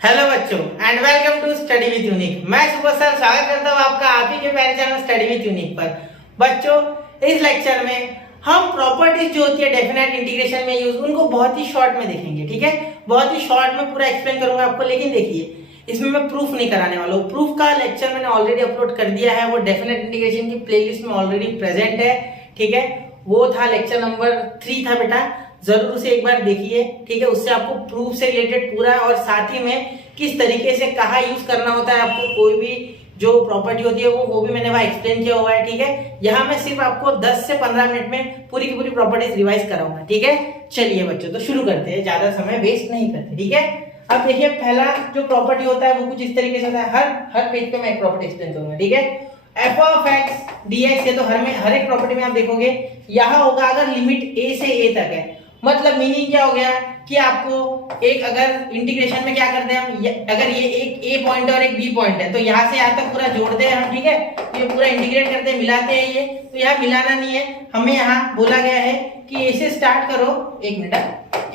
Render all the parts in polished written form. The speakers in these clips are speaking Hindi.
हेलो बच्चों and welcome to study with Unique. मैं सुबह सर स्वागत करता हूँ आपका आप ही के प्यारे चैनल स्टडी विद यूनिक पर। बच्चों इस लेक्चर में हम प्रॉपर्टीज जो होती है डेफिनेट इंटीग्रेशन में यूज उनको बहुत ही शॉर्ट में देखेंगे। ठीक है, बहुत ही शॉर्ट में पूरा एक्सप्लेन करूंगा आपको। लेकिन देखिए इसमें मैं प्रूफ नहीं कराने वाला हूँ। प्रूफ का लेक्चर मैंने ऑलरेडी अपलोड कर दिया है, वो डेफिनेट इंटीग्रेशन की प्लेलिस्ट में ऑलरेडी प्रेजेंट है। ठीक है, वो था लेक्चर नंबर 3 था बेटा, जरूर उसे एक बार देखिए। ठीक है, उससे आपको प्रूफ से रिलेटेड पूरा और साथ ही में किस तरीके से कहाँ यूज करना होता है आपको कोई भी जो प्रॉपर्टी होती है वो भी मैंने वहां एक्सप्लेन किया हुआ है। ठीक है, यहाँ मैं सिर्फ आपको 10 से 15 मिनट में पूरी की पूरी प्रॉपर्टीज रिवाइज कराऊंगा। ठीक है, चलिए बच्चों तो शुरू करते हैं, ज्यादा समय वेस्ट नहीं करते। ठीक है, अब देखिए पहला जो प्रॉपर्टी होता है वो कुछ इस तरीके से होता है। हर पेज पे मैं एक प्रॉपर्टी एक्सप्लेन करूंगा। ठीक है, F of x D x, ये तो हर एक प्रॉपर्टी में आप देखोगे यहाँ होगा अगर लिमिट ए से ए तक है। मतलब मीनिंग क्या हो गया कि आपको एक अगर इंटीग्रेशन में क्या करते हैं हम, अगर ये एक ए पॉइंट और एक बी पॉइंट है तो यहाँ से यहाँ तक पूरा जोड़ते हैं हम। ठीक है, ये पूरा इंटीग्रेट करते हैं, मिलाते हैं। ये तो यहाँ मिलाना नहीं है, हमें यहाँ बोला गया है कि ए से स्टार्ट करो, एक मिनट,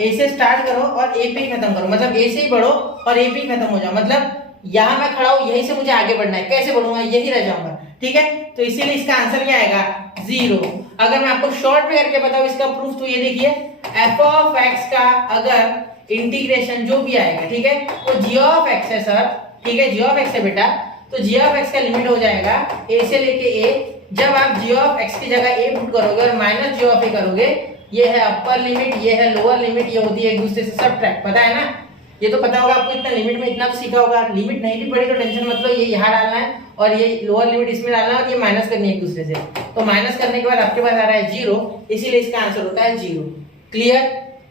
ए से स्टार्ट करो और ए पे ही खत्म करो। मतलब ए से ही बढ़ो और ए पे ही खत्म हो जाओ। मतलब यहाँ मैं खड़ा हूँ, यही से मुझे आगे बढ़ना है, कैसे बढ़ूंगा, यही रह जाऊंगा। ठीक है, तो इसीलिए इसका आंसर क्या आएगा, 0। अगर मैं आपको शॉर्ट में करके बताऊं इसका प्रूफ, तो ये देखिए एफ ऑफ एक्स का अगर इंटीग्रेशन जो भी आएगा, ठीक है, वो जी ऑफ एक्स है सर। ठीक है, जी ऑफ एक्स है बेटा, तो जी ऑफ एक्स का लिमिट हो जाएगा ए से लेके ए। जब आप जी ऑफ एक्स की जगह ए पुट करोगे और माइनस जी ऑफ ए करोगे, ये है अपर लिमिट, ये है लोअर लिमिट, ये होती है एक दूसरे से सबट्रैक्ट। पता है ना, ये तो पता होगा आपको, इतना लिमिट में इतना तो सीखा होगा। लिमिट नहीं भी पड़ी तो टेंशन मत लो, ये यहाँ डालना है और ये लोअर लिमिट इसमें डालना है और ये माइनस करनी है एक दूसरे से। तो माइनस करने के बाद आपके पास आ रहा है 0, इसीलिए इसका आंसर होता है 0। क्लियर?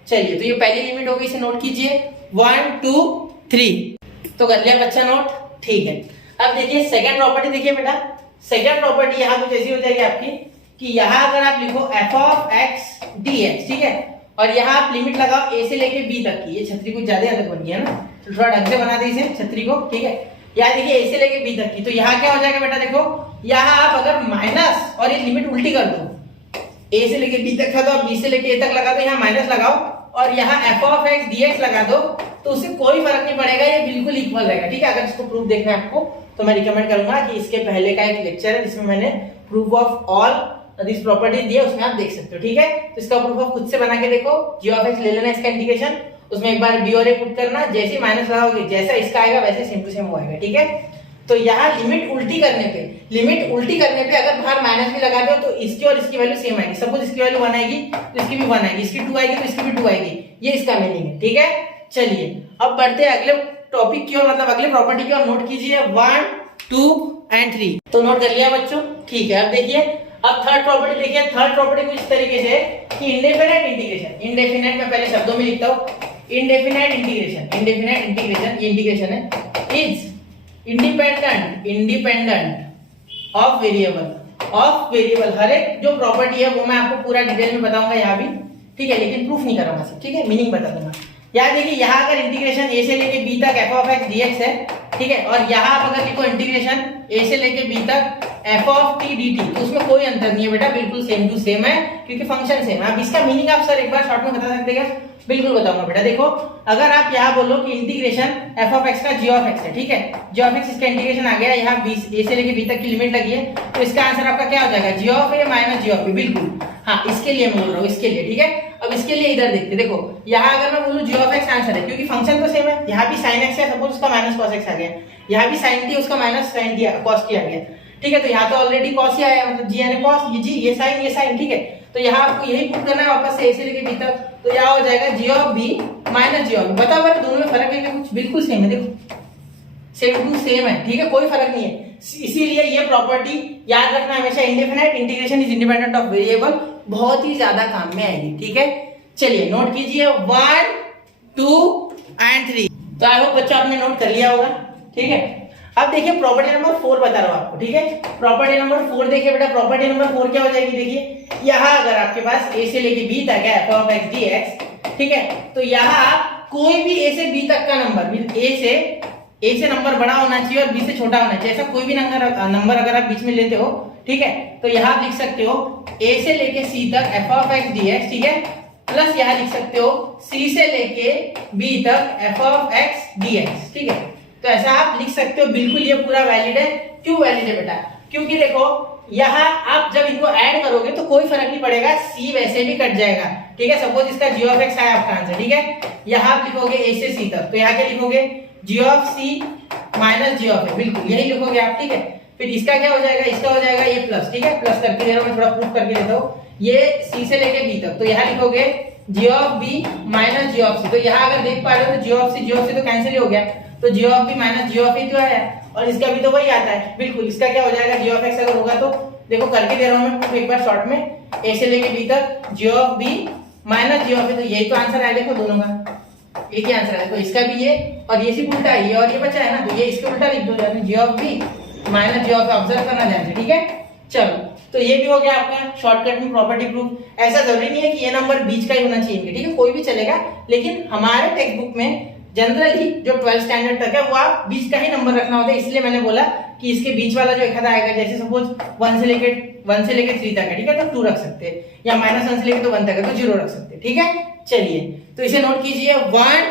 चलिए, तो ये पहली लिमिट होगी, इसे नोट कीजिए 1 2 3। तो कर लिया बच्चा नोट? ठीक है। अब देखिए सेकंड प्रॉपर्टी, देखिए बेटा सेकंड प्रॉपर्टी यहाँ कुछ ऐसी हो जाएगी आपकी कि यहाँ अगर आप लिखो F of x D x, ठीक है, और यहाँ आप लिमिट लगाओ ए से लेके बी तक की। ये छतरी कुछ ज्यादा तक बन गया ना, तो थोड़ा ढंग से बना दे इसे छतरी को। ठीक है, यहाँ देखिए ए से लेके बी तक की, तो यहाँ क्या हो जाएगा बेटा, देखो यहाँ आप अगर माइनस और ये लिमिट उल्टी कर दो, ए से लेके बी तक था तो आप बी से लेके ए तक लगा दो, यहाँ माइनस लगाओ और यहाँ F of x D x लगा दो, तो उससे कोई फर्क नहीं पड़ेगा, ये बिल्कुल इक्वल रहेगा। ठीक है, अगर इसको प्रूफ देखना है आपको तो मैं रिकमेंड करूंगा कि इसके पहले का एक लेक्चर है जिसमें मैंने proof of all this properties दिया, उसमें आप देख सकते हो। ठीक है, तो इसका प्रूफ ऑफ खुद से बना के देखो। जी ऑफ एक्स ले लेना इसका इंटीग्रेशन, उसमें एक बार बी और ए पुट करना, जैसे ही माइनस लगाओगे जैसा इसका आएगा वैसे सेम टू सेम वो आएगा। ठीक है, तो यहाँ लिमिट उल्टी करने पे अगर बाहर माइनस भी लगा दो तो इसकी और इसकी वैल्यू सेम आएगी। सपोज इसकी वैल्यू 1 आएगी तो इसकी भी 1 आएगी, इसकी 2 आएगी तो इसकी भी 2 आएगी। ये इसका मीनिंग है। ठीक है, चलिए अब बढ़ते हैं अगले टॉपिक की ओर, मतलब अगले प्रॉपर्टी की ओर। नोट कीजिए 1 2 एंड 3। तो नोट कर लिया बच्चों? ठीक है, अब देखिए अब थर्ड प्रॉपर्टी देखिए। थर्ड प्रॉपर्टी कुछ इस तरीके से कि इंडेफिनेट इंटीग्रेशन, इंडेफिनेट में पहले शब्दों में लिखता हूं, इंडेफिनेट इंटीग्रेशन ये इंटीग्रेशन है, इज इंडिपेंडेंट ऑफ वेरिएबल। हर एक जो प्रॉपर्टी है वो मैं आपको पूरा डिटेल में बताऊंगा यहाँ भी। ठीक है, लेकिन प्रूफ नहीं करूंगा सिर्फ। ठीक है, मीनिंग बता दूंगा। यहाँ देखिए, यहाँ अगर इंटीग्रेशन ए से लेके बी तक एफ ऑफ एक्स डीएक्स है, ठीक है, और यहाँ आप अगर लिखो इंटीग्रेशन ए से लेके बी तक F of T D T, तो उसमें कोई अंतर नहीं है बेटा, बिल्कुल सेम टू सेम है क्योंकि फंक्शन सेम है। अब इसका मीनिंग आप सर एक बार शॉर्ट में बता सकते हैं? बिल्कुल बताऊंगा बेटा। देखो अगर आप यहाँ बोलो कि इंटीग्रेशन एफ ऑफ एक्स का जी ऑफ एक्स है, ठीक है, जी ऑफ एक्स इसका इंटीग्रेशन आ गया, यहाँ ए से लेके बी तक की लिमिट लगी है, तो इसका आंसर आपका क्या हो जाएगा, g of a minus g of a. बिल्कुल हाँ, इसके लिए मैं बोल रहा हूँ, इसके लिए। ठीक है, अब इसके लिए इधर देखते, देखो यहाँ अगर मैं बोलूँ जी ऑफ एक्स आंसर है क्योंकि फंक्शन तो सेम है। यहाँ भी साइन एक्स है, सपोज उसका माइनस कॉस एक्स आ गया, यहाँ भी साइन टी उसका minus sine t cos t आ गया। ठीक है, तो यहाँ तो ऑलरेडी कॉस ही आया, मतलब जी यानी कॉस, ये जी ये साइन। ठीक है, तो यहाँ आपको यही पुट करना है वापस से ए से लेके बी तक, तो यहाँ हो जाएगा g of b minus g of b. बताओ अगर दोनों में फर्क है क्या? कुछ बिल्कुल सेम है, देखो सेम टू सेम है। ठीक है, कोई फर्क नहीं है, इसीलिए ये प्रॉपर्टी याद रखना हमेशा, indefinite integration is independent of variable, बहुत ही ज्यादा काम में आएगी। ठीक है, चलिए नोट कीजिए 1 2 एंड 3। तो आई होप बच्चों आपने नोट कर लिया होगा। ठीक है, अब देखिए प्रॉपर्टी नंबर 4 बता रहा हूं आपको। ठीक है, प्रॉपर्टी नंबर 4 देखिए बेटा, प्रॉपर्टी नंबर 4 क्या हो जाएगी, देखिए यहाँ अगर आपके पास ए से लेके बी तक है F of x D x, ठीक है, तो यहाँ आप कोई भी ए से बी तक का नंबर, ए से नंबर बड़ा होना चाहिए और बी से छोटा होना चाहिए, ऐसा कोई भी नंबर अगर आप बीच में लेते हो, ठीक है, तो यहाँ आप लिख सकते हो ए से लेके सी तक F of x D x, ठीक है, प्लस यहाँ लिख सकते हो सी से लेके बी तक F of x D x. ठीक है, तो ऐसा आप लिख सकते हो, बिल्कुल ये पूरा वैलिड है। क्यों वैलिड है बेटा? क्योंकि देखो यहाँ आप जब इनको ऐड करोगे तो कोई फर्क नहीं पड़ेगा, सी वैसे भी कट जाएगा। ठीक है, सपोज इसका जी ऑफ एक्स है आपका आंसर। ठीक है, यहाँ आप लिखोगे ए से सी तक, तो यहाँ क्या लिखोगे g of c minus g of a, बिल्कुल यही लिखोगे आप। ठीक है, फिर इसका क्या हो जाएगा, इसका हो जाएगा ये प्लस। ठीक है, प्लस करके दे रहा हूं मैं, थोड़ा प्रूफ करके देता हूं। ये सी से लेके बी तक, तो यहाँ लिखोगे g of b minus g of c. तो यहाँ अगर देख पा रहे हो तो जी ऑफ सी तो कैंसिल हो गया, तो g of b minus g of a तो आया, और इसका भी तो वही आता है। बिल्कुल इसका क्या हो जाएगा, जी ऑफ एक्स अगर होगा तो देखो करके दे रहा हूं मैं प्रूफ एक बार शॉर्ट में, ए से लेके बी तक g of b minus g of a, तो यही तो आंसर आया। देखो दोनों का एक ही आंसर है, तो इसका भी ये और ये सिर्फ उल्टा है, ये और ये बचा है ना, तो ये इसके उल्टा लिख दो जाने g of b minus g of a, observe करना ध्यान से। ठीक है, चलो तो ये भी हो गया आपका शॉर्टकट में प्रॉपर्टी प्रूफ। ऐसा जरूरी नहीं है कि ये नंबर बीच का ही होना चाहिए, ठीक है, कोई भी चलेगा, लेकिन हमारे टेक्स्ट बुक में जनरली जो 12 स्टैंडर्ड तक है वो आप बीच का ही नंबर रखना होता है, इसलिए मैंने बोला कि इसके बीच वाला जो एक आधा आएगा, जैसे सपोज 1 से लेके 3 तक है, ठीक है, तो 2 रख सकते हैं, या -1 से लेके तो 1 तक है तो 0 रख सकते हैं। ठीक है, चलिए तो इसे नोट कीजिए 1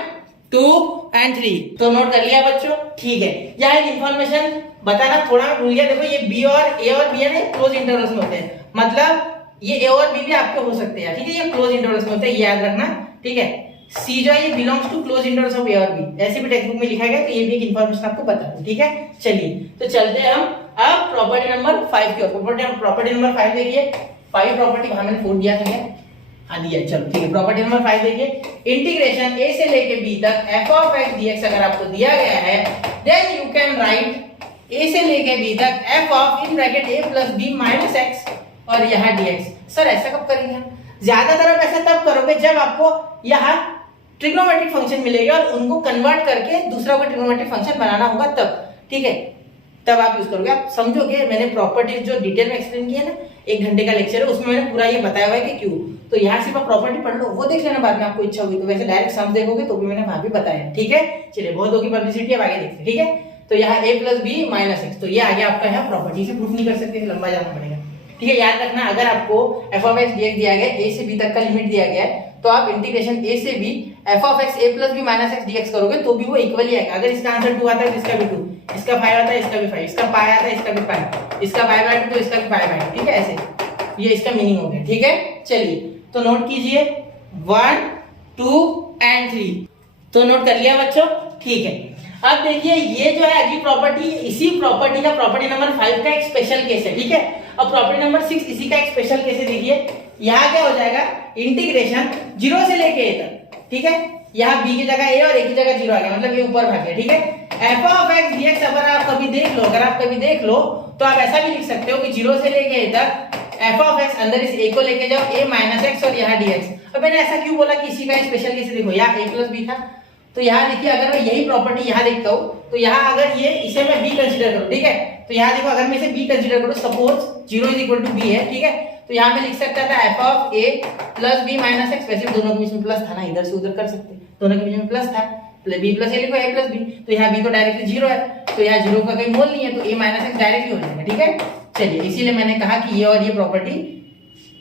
2 एंड 3, तो नोट कर लिया बच्चों। ठीक है, यहाँ एक इन्फॉर्मेशन बताना थोड़ा भूल गया, देखो ये बी और ए और बी है ना, क्लोज इंटरवल्स में होते हैं, मतलब ये ए और बी भी आपके हो सकते हैं। ठीक है, ये क्लोज इंटरवल्स में होते हैं, ये याद रखना। ठीक है, सी जो है ये belongs to close intervals of a और बी, ऐसे भी टेक्स्ट बुक में लिखा गया, तो ये भी एक इन्फॉर्मेशन आपको बता दूं। ठीक है, चलिए तो चलते हैं हम अब प्रॉपर्टी नंबर 5 की ओर। प्रॉपर्टी नंबर 5 देखिए, 5 प्रॉपर्टी वहां मैंने 4 दिया था, हाँ दिया, चलो ठीक है। प्रॉपर्टी नंबर 5 देखिए, इंटीग्रेशन ए से लेके बी तक एफ ऑफ एक्स डीएक्स अगर आपको दिया गया है, then you can write A से लेके बी तक F of in bracket A plus B minus X और यहाँ डीएक्स। सर ऐसा कब करेंगे हम? ज्यादातर आप ऐसा तब करोगे जब आपको यहाँ ट्रिग्नोमेट्रिक फंक्शन मिलेगा और उनको कन्वर्ट करके दूसरा कोई ट्रिग्नोमेट्रिक फंक्शन बनाना होगा तब। ठीक है, तब आप यूज करोगे। आप समझोगे, मैंने प्रॉपर्टीज जो डिटेल में एक्सप्लेन किया ना, 1 घंटे का लेक्चर है, उसमें मैंने पूरा ये बताया हुआ है कि क्यों। तो यहाँ सिर्फ आप प्रॉपर्टी पढ़ लो, वो देख लेना बाद में आपको इच्छा हुई तो, वैसे डायरेक्ट सम देखोगे तो भी मैंने वहां भी बताया। ठीक है, चलिए बहुत होगी पब्लिसिटी, अब आगे देखते हैं। ठीक है, तो यहाँ a plus B minus x, तो ये आगे आपका है प्रॉपर्टी से प्रूफ नहीं कर सकते, लंबा जाना पड़ेगा। ठीक है, याद रखना, अगर आपको एफ ऑफ एक्स डीएक्स दिया गया है, ए से बी तक का लिमिट दिया गया है, तो आप इंटीग्रेशन ए से B F of X A plus B minus X d x करोगे तो भी वो इक्वली आएगा। अगर इसका आंसर 2 आता है तो इसका भी 2, इसका 5 आता है इसका भी 5, इसका पाई आता है इसका भी पाई, इसका पाई बाय 2 तो इसका भी पाई बाय 2। ठीक है, ऐसे ये इसका मीनिंग हो गया। ठीक है, चलिए तो नोट कीजिए 1 2 एंड 3, तो नोट कर लिया बच्चों। ठीक है, अब देखिए ये जो है अगली प्रॉपर्टी, इसी प्रॉपर्टी का प्रॉपर्टी नंबर 5 का एक स्पेशल केस है। ठीक है, अब प्रॉपर्टी नंबर 6 इसी का एक स्पेशल केस है। देखिए यहाँ क्या हो जाएगा, इंटीग्रेशन 0 से लेके a तक। ठीक है, यहाँ b की जगह a और a की जगह 0 आ गया, मतलब ये ऊपर भाग गया। ठीक है, एफ ऑफ एक्स डीएक्स अगर आप कभी देख लो तो आप ऐसा भी लिख सकते हो कि 0 से लेके a तक एफ ऑफ एक्स, अंदर इस a को लेके जाओ a माइनस एक्स और यहाँ dx। अब मैंने ऐसा क्यों बोला कि इसी का स्पेशल केस? देखो यहाँ a प्लस बी था, तो यहाँ देखिए अगर मैं यही प्रॉपर्टी यहाँ देखता हूँ तो यहाँ अगर ये इसे मैं b कंसीडर करूँ, ठीक है, तो यहाँ देखो अगर मैं इसे b कंसीडर करूँ, suppose 0 is equal to b है, ठीक है, तो यहाँ मैं लिख सकता था F of a plus B minus X, वैसे दोनों के बीच में प्लस था ना, इधर से उधर कर सकते, दोनों के बीच में प्लस था, b प्लस a लिखो a प्लस b, तो यहाँ b तो डायरेक्टली 0 है, तो यहाँ 0 का कोई मोल नहीं है, तो a माइनस एक्स डायरेक्टली हो जाएगा। ठीक है, चलिए इसीलिए मैंने कहा कि ये और ये प्रॉपर्टी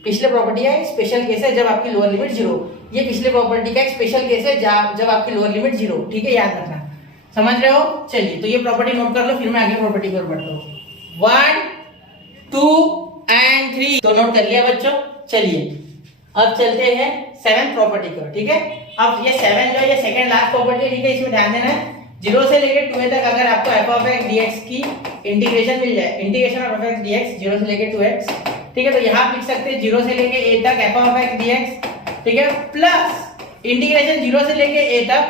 पिछले प्रॉपर्टी है स्पेशल केस है जब आपकी लोअर लिमिट 0, ये पिछले प्रॉपर्टी का एक स्पेशल केस है जब आपकी लोअर लिमिट 0। ठीक है, याद रखना, समझ रहे हो? चलिए तो ये प्रॉपर्टी नोट कर लो, फिर मैं आगे प्रॉपर्टी पर बढ़ता हूँ। 1 2 एंड 3, तो नोट कर लिया बच्चों। चलिए अब चलते हैं 7th प्रॉपर्टी की ओर। ठीक है, अब ये 7 जो है ये सेकंड लास्ट प्रॉपर्टी है। ठीक है, इसमें ध्यान देना है 0 से लेकर 2a तक अगर आपको f of x dx की इंटीग्रेशन मिल जाए, integration of f of x dx 0 से लेकर 2x, ठीक है, तो यहाँ आप लिख सकते हैं 0 से लेके a तक f of x dx, ठीक है, प्लस इंटीग्रेशन 0 से लेके a तक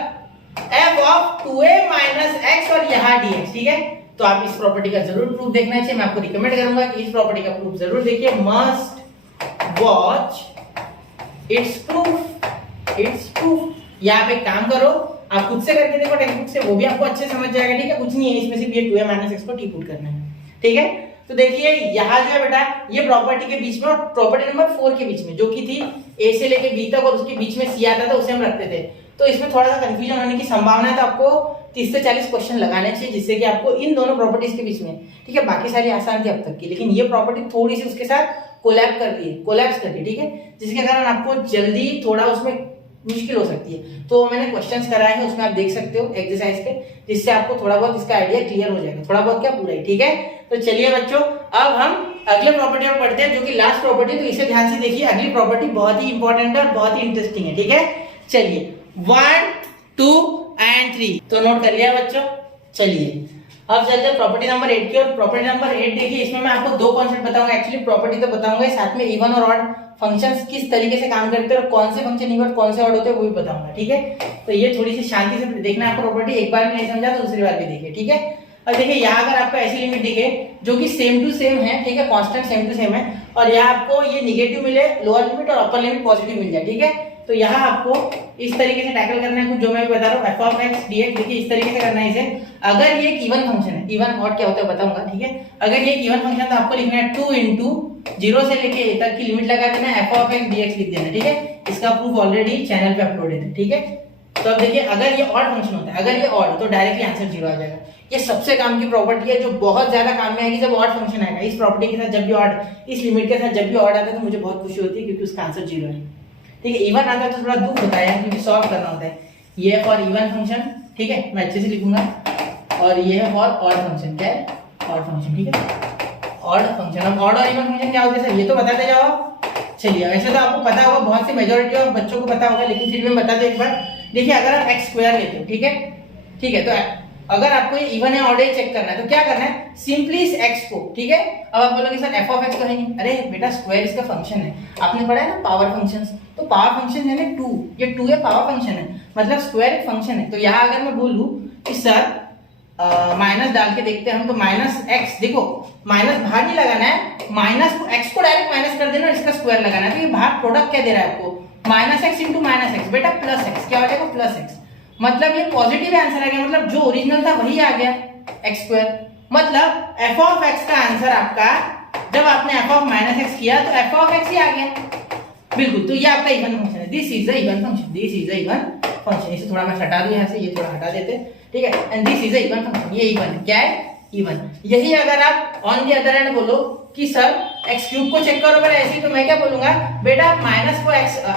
f of 2a minus x और यहाँ dx। ठीक है, तो आप इस प्रॉपर्टी का जरूर प्रूफ देखना चाहिए, मैं आपको रिकमेंड करूंगा कि इस प्रॉपर्टी का प्रूफ जरूर देखिए, मस्ट वॉच इट्स प्रूफ। या आप एक काम करो, आप खुद से करके देखो टेक्स्ट बुक से, वो भी आपको अच्छे समझ जाएगा। ठीक है, कुछ नहीं है इसमें, सिर्फ ये 2a माइनस x को टी पुट करना है। ठीक है, तो देखिए यहाँ जो है बेटा ये प्रॉपर्टी के बीच में और प्रॉपर्टी नंबर 4 के बीच में जो कि थी a से लेके b तक और उसके बीच में c आता था, उसे हम रखते थे। तो इसमें थोड़ा सा कंफ्यूजन होने की संभावना है, तो आपको 30 से 40 क्वेश्चन लगाने चाहिए जिससे कि आपको इन दोनों प्रॉपर्टीज के बीच में, ठीक है, बाकी सारी आसान थी अब तक की, लेकिन ये प्रॉपर्टी थोड़ी सी उसके साथ कोलैप्स कर दी, ठीक है, जिसके कारण आपको जल्दी थोड़ा उसमें मुश्किल हो सकती है। तो मैंने क्वेश्चंस कराए हैं, उसमें आप देख सकते हो एक्सरसाइज के, जिससे आपको थोड़ा बहुत इसका आइडिया क्लियर हो जाएगा, थोड़ा बहुत क्या पूरा ही, ठीक है। तो चलिए बच्चों, अब हम अगले प्रॉपर्टी में पढ़ते हैं जो कि लास्ट प्रॉपर्टी, तो इसे ध्यान से देखिए, अगली प्रॉपर्टी बहुत ही इंपॉर्टेंट है और बहुत ही इंटरेस्टिंग है, ठीक है। चलिए 1, 2 एंड 3 तो नोट कर लिया बच्चों। चलिए अब चलते हैं प्रॉपर्टी नंबर 8 की ओर। प्रॉपर्टी नंबर 8 देखिए, इसमें मैं आपको दो कॉन्सेप्ट बताऊंगा, एक्चुअली प्रॉपर्टी तो बताऊंगा, साथ में इवन और ऑड फंक्शंस किस तरीके से काम करते हैं और कौन से फंक्शन इवन कौन से ऑड होते हैं वो भी बताऊंगा, ठीक है। तो ये थोड़ी सी शांति से देखना आपको प्रॉपर्टी, एक बार में नहीं समझा तो दूसरी बार भी देखिए, ठीक है। और देखिए यहाँ अगर आपको ऐसी लिमिट दिखे जो कि सेम टू सेम है, ठीक है, कांस्टेंट सेम टू सेम है, और यहाँ आपको ये निगेटिव मिले लोअर लिमिट और अपर लिमिट पॉजिटिव मिल जाए, ठीक है। तो यहाँ आपको इस तरीके से टैकल करना है, कुछ जो मैं भी बता रहा हूँ, एफ ऑफ एक्स डीएक्स, देखिए इस तरीके से करना है इसे। अगर ये एक इवन फंक्शन है, इवन ऑड क्या होता है बताऊंगा, ठीक है। अगर ये एक इवन फंक्शन तो आपको लिखना है 2 इंटू 0 से लेके a तक की लिमिट लगा देना, एफ ऑफ एक्स डीएक्स लिख देना, ठीक है। इसका प्रूफ ऑलरेडी चैनल पे अपलोड है, ठीक है। तो अब देखिए, अगर ये ऑड फंक्शन होता है, अगर ये ऑड तो डायरेक्टली आंसर 0 आ जाएगा। ये सबसे काम की प्रॉपर्टी है जो बहुत ज्यादा काम में आएगी जब ऑड फंक्शन आएगा। इस प्रॉपर्टी के साथ जब भी ऑड, इस लिमिट के साथ जब भी ऑड आता है तो मुझे बहुत खुशी होती है क्योंकि उसका आंसर 0 है, ठीक है। इवन आता है तो थोड़ा दुख होता है क्योंकि सॉल्व करना होता है। ये है फॉर इवन फंक्शन, ठीक है, मैं अच्छे से लिखूंगा, और ये है फॉर ऑड फंक्शन, क्या है, ऑड फंक्शन, ठीक है, ऑड फंक्शन। अब ऑड और इवन फंक्शन क्या होते हैं सर, ये तो बताते जाओ। चलिए, वैसे तो आपको पता होगा, बहुत सी मेजॉरिटी ऑफ बच्चों को पता होगा, लेकिन फिर भी मैं बता दूं एक बार। देखिए, अगर आप एक्स स्क्वायर लेते हो, ठीक है, ठीक है, तो अगर आपको ये इवन है ऑड है चेक करना है तो क्या करना है, सिंपली इस एक्स को, ठीक है। अब आप बोलोगे सर एफ ऑफ एक्स करेंगे, अरे बेटा स्क्वायर इसका फंक्शन है, आपने पढ़ा है ना पावर फंक्शंस, तो पावर फंक्शन है ना 2, ये 2 है, पावर फंक्शन है, मतलब स्क्वायर एक फंक्शन है। तो यहाँ अगर मैं बोलूं कि सर माइनस डाल के देखते हैं हम, तो माइनस एक्स, देखो माइनस बाहर नहीं लगाना है, माइनस को एक्स को डायरेक्ट माइनस कर देना और इसका स्क्वायर लगाना है। तो ये बाहर प्रोडक्ट क्या दे रहा है आपको, minus x into minus x, बेटा प्लस एक्स, क्या हो जाएगा, प्लस एक्स, मतलब ये पॉजिटिव आंसर आ गया, मतलब जो ओरिजिनल था वही आ गया, एक्स स्क्वायर। मतलब एफ ऑफ एक्स का आंसर आपका, जब आपने एफ ऑफ माइनस एक्स किया तो एफ ऑफ एक्स ही आ गया, बिल्कुल। तो ये आपका इवन फंक्शन है, this is the even function, this is the even function. इसे थोड़ा मैं हटा दूं यहाँ से, ये थोड़ा हटा देते, ठीक है, and this is the even function, ये इवन क्या है, इवन। यही अगर आप ऑन द अदर एंड बोलो कि सर एक्स क्यूब को चेक करो, ऐसे तो मैं क्या बोलूंगा, बेटा आप माइनस को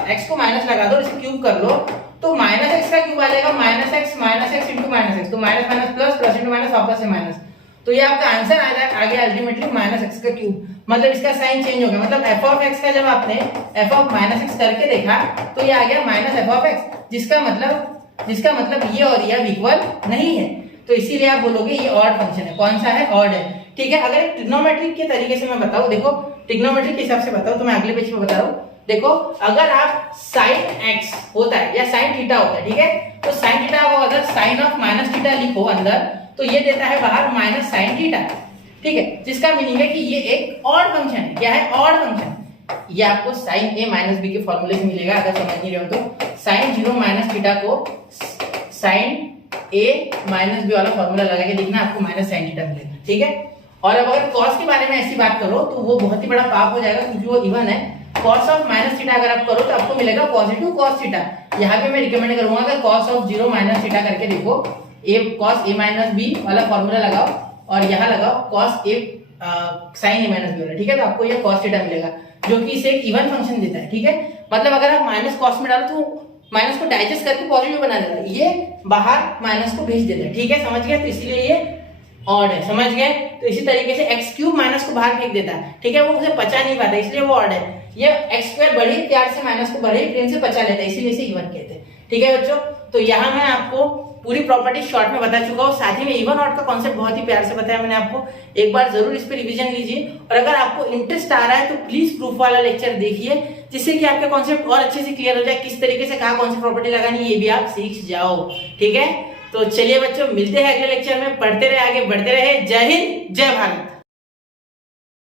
एक्स को माइनस लगा दो, इसे क्यूब कर लो, तो माइनस एक्स का क्यूब आ जाएगा minus x into minus x, तो minus minus plus, plus into minus वापस से माइनस, तो ये आपका आंसर आ गया अल्टीमेटली माइनस एक्स का क्यूब। मतलब इसका साइन चेंज हो गया, मतलब एफ ऑफ एक्स का जब आपने एफ ऑफ माइनस एक्स करके देखा तो ये आ गया माइनस एफ ऑफ एक्स, जिसका मतलब ये और ये इक्वल नहीं है, तो इसीलिए आप बोलोगे ये ऑड फंक्शन है। कौन सा है, ऑड है, ठीक है। अगर एक ट्रिग्नोमेट्रिक के तरीके से मैं बताऊं, देखो ट्रिग्नोमेट्रिक के हिसाब से बताऊं तो मैं अगले पेज पे बता रहा हूं। देखो, अगर आप साइन एक्स होता है या साइन थीटा होता है, ठीक है, तो साइन थीटा को अगर साइन ऑफ माइनस थीटा लिखो अंदर, तो ये देता है बाहर माइनस साइन थीटा, ठीक है, जिसका मीनिंग है कि ये एक ऑड फंक्शन है। क्या है, ऑड फंक्शन। ये आपको साइन ए माइनस बी के फॉर्मूले से मिलेगा, अगर समझ नहीं रहे हो तो साइन 0 माइनस थीटा को साइन ए माइनस बी वाला फॉर्मूला लगा के देखना, आपको माइनस साइन थीटा मिलेगा, ठीक है। और अब अगर कॉस के बारे में ऐसी बात करो तो वो बहुत ही बड़ा पाप हो जाएगा क्योंकि वो इवन है। कॉस ऑफ माइनस थीटा अगर आप करो तो आपको मिलेगा पॉजिटिव कॉस थीटा। यहाँ पे मैं रिकमेंड करूंगा कि कॉस ऑफ 0 माइनस थीटा करके देखो, ए कॉस ए माइनस बी वाला फॉर्मूला लगाओ और यहाँ लगाओ cos A sign A minus B वाला, ठीक है, तो आपको ये कॉस थीटा मिलेगा जो कि इसे एक इवन फंक्शन देता है, ठीक है। मतलब अगर आप माइनस कॉस में डालो तो माइनस को डाइजेस्ट करके पॉजिटिव बना देता है, ये बाहर माइनस को भेज देता है, ठीक है, समझ गए। तो इसीलिए ये ऑड है, समझ गए। तो इसी तरीके से एक्स क्यूब माइनस को बाहर फेंक देता है, ठीक है, वो उसे पचा नहीं पाता, इसलिए वो ऑड है। ये एक्स स्क्वायर बड़े प्यार से माइनस को बड़े प्रेम से पचा लेता है, इसीलिए इसे इवन कहते हैं, ठीक है बच्चों। तो यहाँ मैं आपको पूरी प्रॉपर्टी शॉर्ट में बता चुका हूँ, साथ ही में इवन ऑड का कॉन्सेप्ट बहुत ही प्यार से बताया मैंने आपको। एक बार जरूर इस पे रिवीजन लीजिए, और अगर आपको इंटरेस्ट आ रहा है तो प्लीज प्रूफ वाला लेक्चर देखिए, जिससे कि आपके कॉन्सेप्ट और अच्छे से क्लियर हो जाए, किस तरीके से कहाँ कौन सी प्रॉपर्टी लगानी ये भी आप सीख जाओ, ठीक है। तो चलिए बच्चों, मिलते हैं अगले लेक्चर में, पढ़ते रहे, आगे बढ़ते रहे। जय हिंद, जय भारत।